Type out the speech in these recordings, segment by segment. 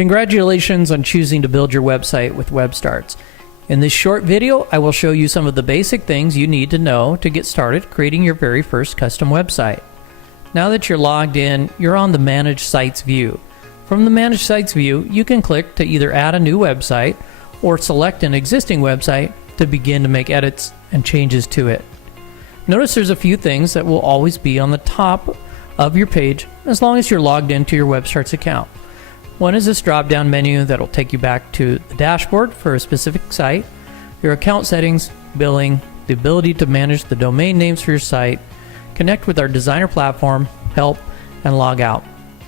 Congratulations on choosing to build your website with WebStarts. In this short video, I will show you some of the basic things you need to know to get started creating your very first custom website. Now that you're logged in, you're on the Manage Sites view. From the Manage Sites view, you can click to either add a new website or select an existing website to begin to make edits and changes to it. Notice there's a few things that will always be on the top of your page as long as you're logged into your WebStarts account. One is this drop-down menu that will take you back to the dashboard for a specific site, your account settings, billing, the ability to manage the domain names for your site, connect with our designer platform, help, and log out.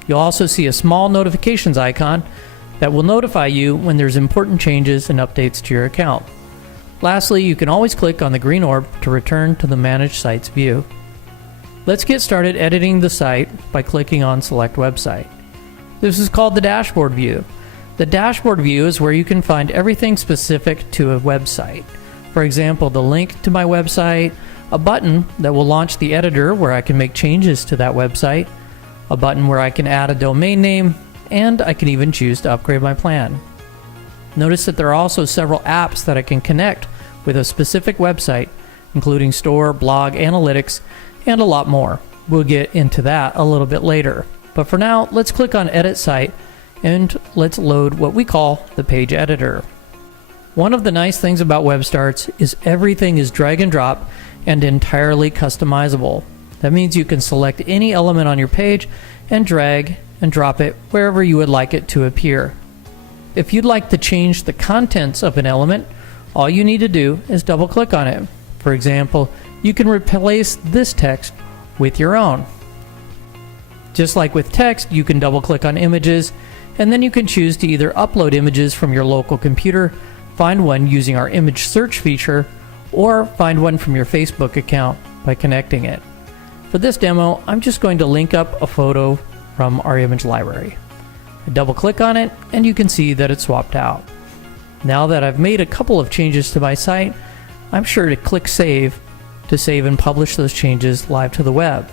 You'll also see a small notifications icon that will notify you when there's important changes and updates to your account. Lastly, you can always click on the green orb to return to the Manage Sites view. Let's get started editing the site by clicking on Select Website. This is called the Dashboard view. The Dashboard view is where you can find everything specific to a website. For example, the link to my website, a button that will launch the editor where I can make changes to that website, a button where I can add a domain name, and I can even choose to upgrade my plan. Notice that there are also several apps that I can connect with a specific website, including Store, Blog, Analytics, and a lot more. We'll get into that a little bit later. But for now, let's click on Edit Site and let's load what we call the page editor. One of the nice things about WebStarts is everything is drag and drop and entirely customizable. That means you can select any element on your page and drag and drop it wherever you would like it to appear. If you'd like to change the contents of an element, all you need to do is double click on it. For example, you can replace this text with your own. Just like with text, you can double click on images, and then you can choose to either upload images from your local computer, find one using our image search feature, or find one from your Facebook account by connecting it. For this demo, I'm just going to link up a photo from our image library. I double click on it, and you can see that it's swapped out. Now that I've made a couple of changes to my site, I'm sure to click Save to save and publish those changes live to the web.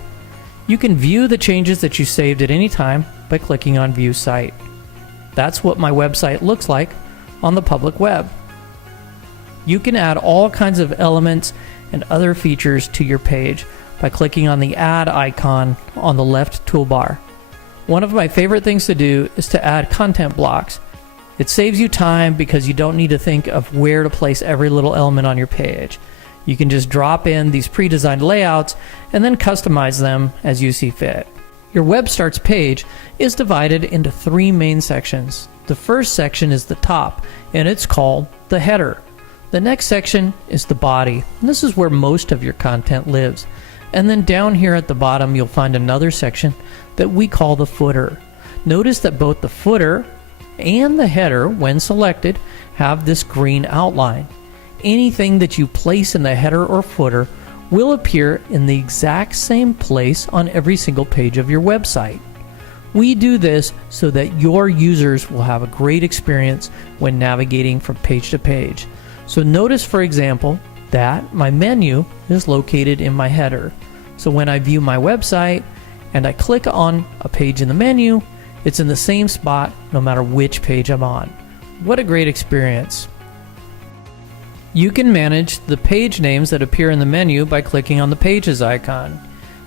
You can view the changes that you saved at any time by clicking on View Site. That's what my website looks like on the public web. You can add all kinds of elements and other features to your page by clicking on the Add icon on the left toolbar. One of my favorite things to do is to add content blocks. It saves you time because you don't need to think of where to place every little element on your page. You can just drop in these pre-designed layouts and then customize them as you see fit. Your WebStarts page is divided into three main sections. The first section is the top, and it's called the header. The next section is the body, and this is where most of your content lives. And then down here at the bottom, you'll find another section that we call the footer. Notice that both the footer and the header, when selected, have this green outline. Anything that you place in the header or footer will appear in the exact same place on every single page of your website. We do this so that your users will have a great experience when navigating from page to page. So notice, for example, that my menu is located in my header. So when I view my website and I click on a page in the menu, it's in the same spot no matter which page I'm on. What a great experience. You can manage the page names that appear in the menu by clicking on the Pages icon.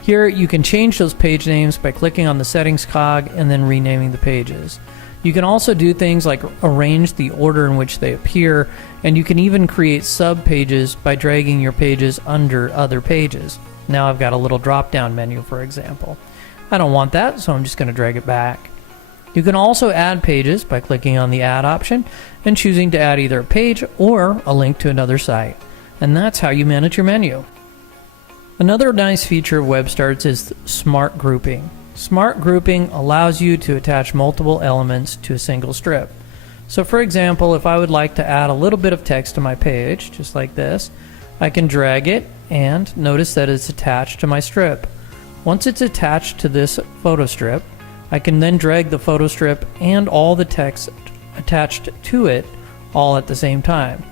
Here you can change those page names by clicking on the Settings cog and then renaming the pages. You can also do things like arrange the order in which they appear, and you can even create sub-pages by dragging your pages under other pages. Now I've got a little drop-down menu, for example. I don't want that, so I'm just going to drag it back. You can also add pages by clicking on the Add option and choosing to add either a page or a link to another site. And that's how you manage your menu. Another nice feature of WebStarts is Smart Grouping. Smart Grouping allows you to attach multiple elements to a single strip. So for example, if I would like to add a little bit of text to my page, just like this, I can drag it and notice that it's attached to my strip. Once it's attached to this photo strip, I can then drag the photo strip and all the text attached to it all at the same time.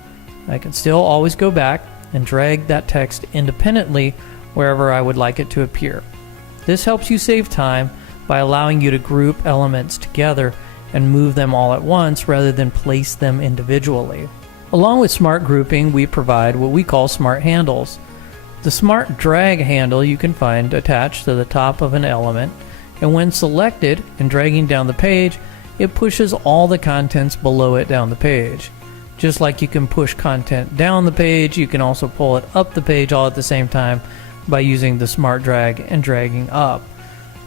I can still always go back and drag that text independently wherever I would like it to appear. This helps you save time by allowing you to group elements together and move them all at once rather than place them individually. Along with smart grouping, we provide what we call smart handles. The smart drag handle you can find attached to the top of an element, and when selected and dragging down the page, it pushes all the contents below it down the page. Just like you can push content down the page, you can also pull it up the page all at the same time by using the smart drag and dragging up.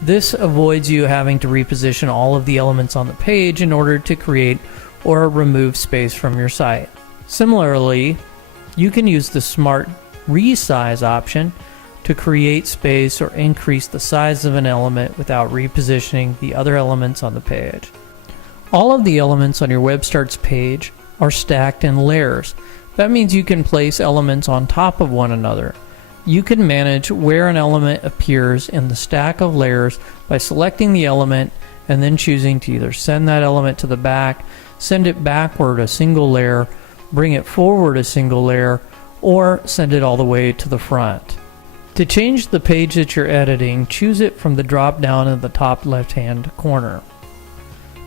This avoids you having to reposition all of the elements on the page in order to create or remove space from your site. Similarly, you can use the smart resize option to create space or increase the size of an element without repositioning the other elements on the page. All of the elements on your WebStarts page are stacked in layers. That means you can place elements on top of one another. You can manage where an element appears in the stack of layers by selecting the element and then choosing to either send that element to the back, send it backward a single layer, bring it forward a single layer, or send it all the way to the front. To change the page that you're editing, choose it from the drop down in the top left-hand corner.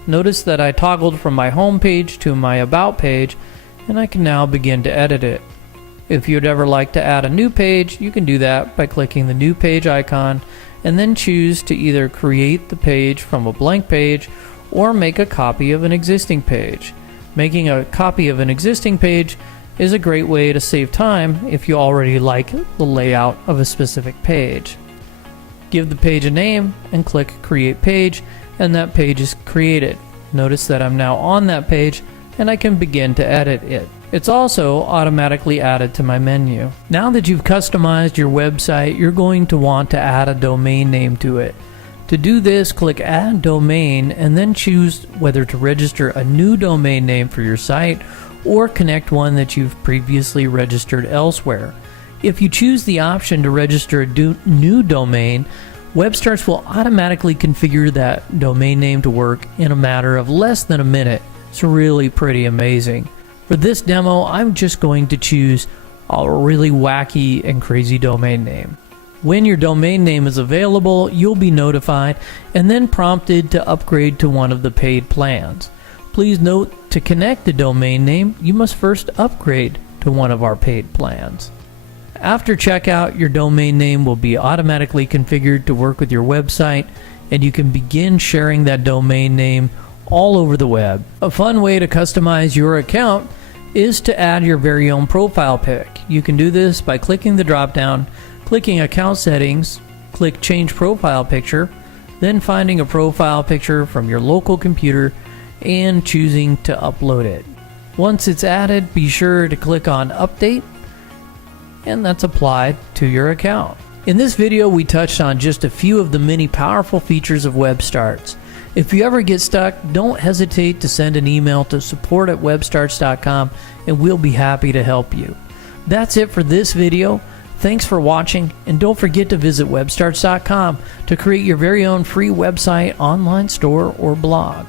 Notice that I toggled from my home page to my about page, and I can now begin to edit it. If you'd ever like to add a new page, you can do that by clicking the new page icon and then choose to either create the page from a blank page or make a copy of an existing page. Making a copy of an existing page is a great way to save time if you already like the layout of a specific page. Give the page a name and click Create Page, and that page is created. Notice that I'm now on that page and I can begin to edit it. It's also automatically added to my menu. Now that you've customized your website, you're going to want to add a domain name to it. To do this, click Add Domain and then choose whether to register a new domain name for your site or connect one that you've previously registered elsewhere. If you choose the option to register a new domain, WebStarts will automatically configure that domain name to work in a matter of less than a minute. It's really pretty amazing. For this demo, I'm just going to choose a really wacky and crazy domain name. When your domain name is available, you'll be notified and then prompted to upgrade to one of the paid plans. Please note, to connect the domain name, you must first upgrade to one of our paid plans. After checkout, your domain name will be automatically configured to work with your website, and you can begin sharing that domain name all over the web. A fun way to customize your account is to add your very own profile pic. You can do this by clicking the drop down, clicking Account Settings, click Change Profile Picture, then finding a profile picture from your local computer and choosing to upload it. Once it's added, be sure to click on Update, and that's applied to your account. In this video, we touched on just a few of the many powerful features of WebStarts. If you ever get stuck, don't hesitate to send an email to support@webstarts.com and we'll be happy to help you. That's it for this video. Thanks for watching, and don't forget to visit webstarts.com to create your very own free website, online store, or blog.